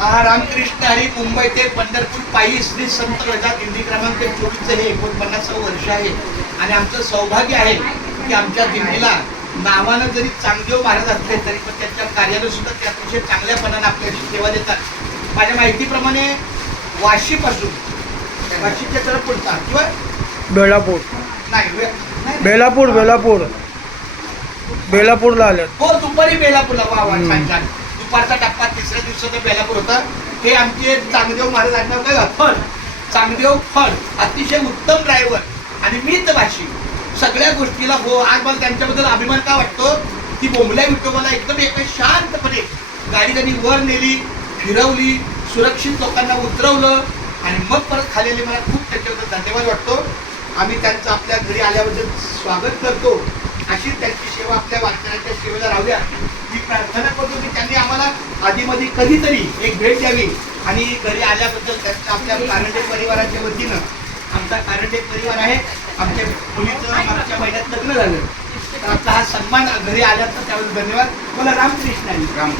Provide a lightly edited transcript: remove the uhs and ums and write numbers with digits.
रामकृष्ण हरी मुंबई ते पंढरपूर पायी श्री संत रजा दिंडी क्रमांक 24 हे 49वे वर्ष आहे आणि आमचं सौभाग्य आहे की आमच्या दिंडीला नावानं जरी चांगदेव महाराज असले तरी पण त्यांच्या कार्याला सुद्धा ते अतिशय चांगल्यापणाने आपल्याशी सेवा देतात. माझ्या माहितीप्रमाणे वाशीपासून वाशीच्या तरफ पुढचा किंवा बेलापूर नाही बेलापूर बेलापूर बेलापूरला आले. हो दुपारी बेलापूरला वा वा छान छान. दुपारचा टप्पा तिसऱ्या दिवसाचा बेलापूर होता. हे आमचे चांगदेव महाराज आडनाव काय फड चांगदेव फड अतिशय उत्तम ड्रायव्हर आणि मितभाषी सगळ्या गोष्टीला हो. आज मला त्यांच्याबद्दल अभिमान का वाटतो की बोंबल्या विठोबाला एकदम एका शांतपणे गाडी त्यांनी वर नेली फिरवली सुरक्षित लोकांना उतरवलं आणि मग परत खाली आले. मला खूप त्याच्याबद्दल धन्यवाद वाटतो. आम्ही त्यांचं आपल्या घरी आल्याबद्दल स्वागत करतो. अशी त्यांची सेवा आपल्या वारकऱ्यांच्या सेवेला राहू द्या ही प्रार्थना करतो की त्यांनी आम्हाला आधीमध्ये कधीतरी एक भेट द्यावी आणि घरी आल्याबद्दल त्यांच्या आपल्या कारंडे परिवाराच्या वतीनं आमचा कारंडे परिवार आहे. आमच्या मुलीचं आमच्या महिन्यात लग्न झालं तर आपला हा सन्मान घरी आल्याचा त्यावेळेस धन्यवाद. मला रामकृष्ण आहे. राम